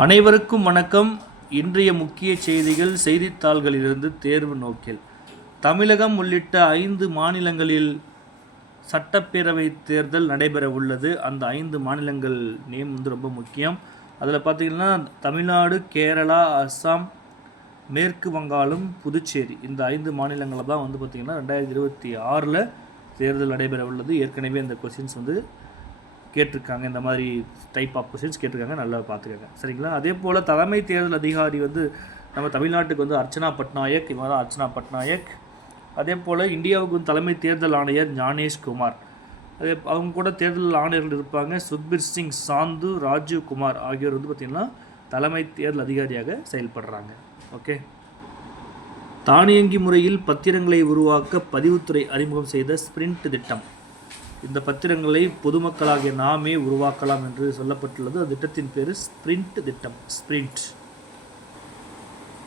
அனைவருக்கும் வணக்கம். இன்றைய முக்கிய செய்திகள் செய்தித்தாள்களிலிருந்து தேர்வு நோக்கில். தமிழகம் உள்ளிட்ட 5 மாநிலங்களில் சட்டப்பேரவை தேர்தல் நடைபெற உள்ளது. அந்த 5 மாநிலங்கள் நேம் ரொம்ப முக்கியம். அதில் பார்த்திங்கன்னா தமிழ்நாடு, கேரளா, அஸ்ஸாம், மேற்கு வங்காளம், புதுச்சேரி இந்த 5 மாநிலங்களில் தான் பார்த்திங்கன்னா 2026 தேர்தல் நடைபெற உள்ளது. ஏற்கனவே இந்த கொஸ்டின்ஸ் கேட்டிருக்காங்க. இந்த மாதிரி டைப் ஆஃப் கொஸ்டின்ஸ் கேட்டிருக்காங்க, நல்லா பார்த்துக்கங்க, சரிங்களா? அதே போல் தலைமை தேர்தல் அதிகாரி நம்ம தமிழ்நாட்டுக்கு அர்ச்சனா பட்நாயக், இவங்க தான் அர்ச்சனா பட்நாயக். அதே போல் இந்தியாவுக்கு தலைமை தேர்தல் ஆணையர் ஞானேஷ் குமார். அவங்க கூட தேர்தல் ஆணையர்கள் இருப்பாங்க. சுக்பீர் சிங் சாந்து, ராஜீவ் குமார் ஆகியோர் பார்த்திங்கன்னா தலைமை தேர்தல் அதிகாரியாக செயல்படுறாங்க. ஓகே. தானியங்கி முறையில் பத்திரங்களை உருவாக்க பதிவுத்துறை அறிமுகம் செய்த ஸ்பிரிண்ட் திட்டம். இந்த பத்திரங்களை பொதுமக்களாகிய நாமே உருவாக்கலாம் என்று சொல்லப்பட்டுள்ளது. அந்த திட்டத்தின் பேர் ஸ்பிரிண்ட் திட்டம். ஸ்பிரிண்ட்.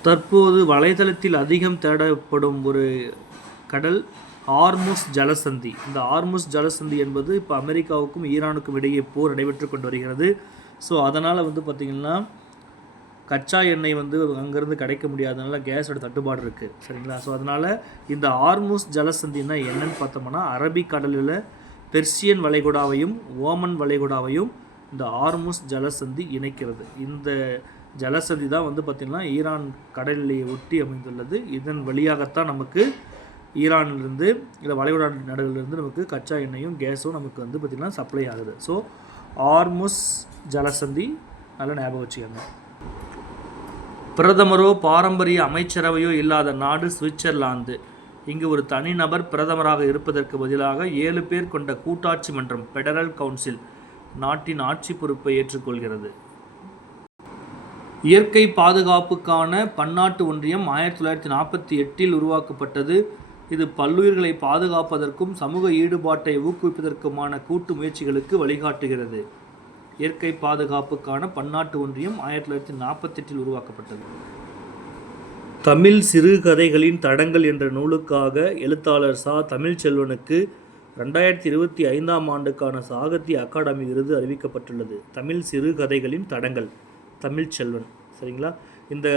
தற்போது வலைதளத்தில் அதிகம் தேடப்படும் ஒரு கடல் ஹார்முஸ் ஜலசந்தி. இந்த ஹார்முஸ் ஜலசந்தி என்பது இப்போ அமெரிக்காவுக்கும் ஈரானுக்கும் இடையே போர் நடைபெற்று கொண்டு வருகிறது. ஸோ அதனால் பார்த்திங்கன்னா கச்சா எண்ணெய் அங்கேருந்து கிடைக்க முடியாதனால கேஸோட தட்டுப்பாடு இருக்குது, சரிங்களா? ஸோ அதனால் இந்த ஹார்முஸ் ஜலசந்தின்னா என்னன்னு பார்த்தோம்னா அரபிக்கடலில் பெர்சியன் வளைகுடாவையும் ஓமன் வளைகுடாவையும் இந்த ஹார்முஸ் ஜலசந்தி இணைக்கிறது. இந்த ஜலசந்தி தான் பார்த்திங்கன்னா ஈரான் கடலிலேயே ஒட்டி அமைந்துள்ளது. இதன் வழியாகத்தான் நமக்கு ஈரானிலிருந்து இல்லை வளைகுடா நாடுகளிலிருந்து நமக்கு கச்சா எண்ணெயும் கேஸும் நமக்கு பார்த்திங்கன்னா சப்ளை ஆகுது. ஸோ ஹார்முஸ் ஜலசந்தி நல்லா ஞாபகம் வச்சுக்கோங்க. பிரதமரோ பாரம்பரிய அமைச்சரவையோ இல்லாத நாடு சுவிட்சர்லாந்து. இங்கு ஒரு தனிநபர் பிரதமராக இருப்பதற்கு பதிலாக 7 பேர் கொண்ட கூட்டாட்சி மன்றம் ஃபெடரல் கவுன்சில் நாட்டின் ஆட்சி பொறுப்பை ஏற்றுக்கொள்கிறது. இயற்கை பாதுகாப்புக்கான பன்னாட்டு ஒன்றியம் 1948 உருவாக்கப்பட்டது. இது பல்லுயிர்களை பாதுகாப்பதற்கும் சமூக ஈடுபாட்டை ஊக்குவிப்பதற்குமான கூட்டு முயற்சிகளுக்கு வழிகாட்டுகிறது. இயற்கை பாதுகாப்புக்கான பன்னாட்டு ஒன்றியம் 1948 உருவாக்கப்பட்டது. தமிழ் சிறுகதைகளின் தடங்கள் என்ற நூலுக்காக எழுத்தாளர் சா. தமிழ்ச்செல்வனுக்கு 2025 ஆண்டுக்கான சாகித்ய அகாடமி விருது அறிவிக்கப்பட்டுள்ளது. தமிழ் சிறுகதைகளின் தடங்கள், தமிழ்ச்செல்வன், சரிங்களா? இந்த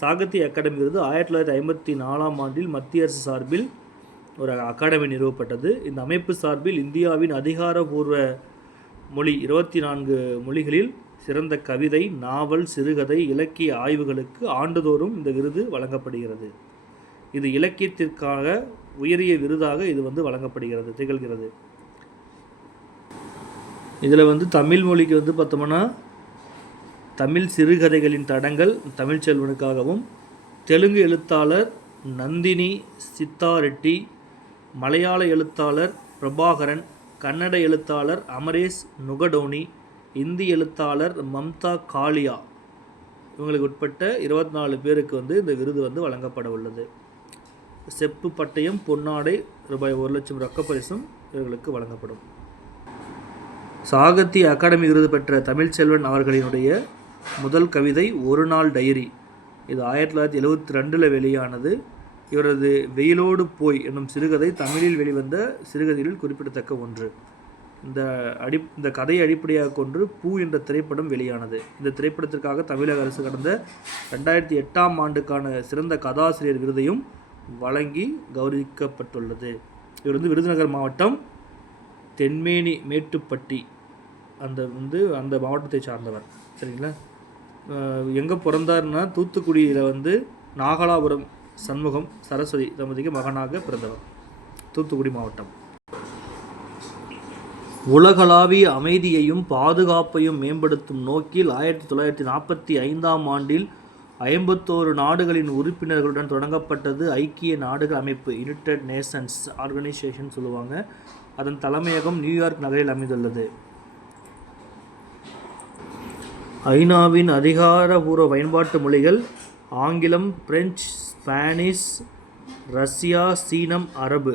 சாகித்ய அகாடமி விருது 1954 ஆண்டில் மத்திய அரசு சார்பில் ஒரு அகாடமி நிறுவப்பட்டது. இந்த அமைப்பு சார்பில் இந்தியாவின் அதிகாரபூர்வ மொழி 24 மொழிகளில் சிறந்த கவிதை, நாவல், சிறுகதை, இலக்கிய ஆய்வுகளுக்கு ஆண்டுதோறும் இந்த விருது வழங்கப்படுகிறது. இது இலக்கியத்திற்காக உயரிய விருதாக இது வழங்கப்படுகிறது, திகழ்கிறது. இதில் தமிழ் மொழிக்கு பார்த்தோம்னா தமிழ் சிறுகதைகளின் தடங்கள் தமிழ்ச்செல்வனுக்காகவும், தெலுங்கு எழுத்தாளர் நந்தினி சித்தாரெட்டி, மலையாள எழுத்தாளர் பிரபாகரன், கன்னட எழுத்தாளர் அமரேஷ் நுகடோனி, இந்தி எழுத்தாளர் மம்தா காளியா, இவங்களுக்கு உட்பட்ட 24 பேருக்கு இந்த விருது வழங்கப்பட உள்ளது. செப்பு பட்டயம், பொன்னாடை, ரூபாய் 1 லட்சம் ரொக்கப்பரிசும் இவர்களுக்கு வழங்கப்படும். சாகித்ய அகாடமி விருது பெற்ற தமிழ்ச்செல்வன் அவர்களினுடைய முதல் கவிதை ஒரு நாள் டைரி. இது 1972 வெளியானது. இவரது வெயிலோடு போய் என்னும் சிறுகதை தமிழில் வெளிவந்த சிறுகதைகளில் குறிப்பிடத்தக்க ஒன்று. இந்த கதையை அடிப்படையாக கொண்டு பூ என்ற திரைப்படம் வெளியானது. இந்த திரைப்படத்திற்காக தமிழக அரசு கடந்த 2008 ஆண்டுக்கான சிறந்த கதாசிரியர் விருதையும் வழங்கி கௌரவிக்கப்பட்டுள்ளது. இவர் விருதுநகர் மாவட்டம் தென்மேனி மேட்டுப்பட்டி அந்த மாவட்டத்தை சார்ந்தவர், சரிங்களா? எங்கே பிறந்தார்னா தூத்துக்குடியில் நாகலாபுரம் சண்முகம் சரஸ்வதி தம்பதிக்கு மகனாக பிறந்தவர், தூத்துக்குடி மாவட்டம். உலகளாவிய அமைதியையும் பாதுகாப்பையும் மேம்படுத்தும் நோக்கில் 1945 ஆண்டில் 51 நாடுகளின் உறுப்பினர்களுடன் தொடங்கப்பட்டது ஐக்கிய நாடுகள் அமைப்பு, யுனைடெட் நேஷன்ஸ் ஆர்கனைசேஷன் சொல்லுவாங்க. அதன் தலைமையகம் நியூயார்க் நகரில் அமைந்துள்ளது. ஐநாவின் அதிகாரபூர்வ பயன்பாட்டு மொழிகள் ஆங்கிலம், பிரெஞ்சு, ஸ்பானிஷ், ரஷ்யா, சீனம், அரபு.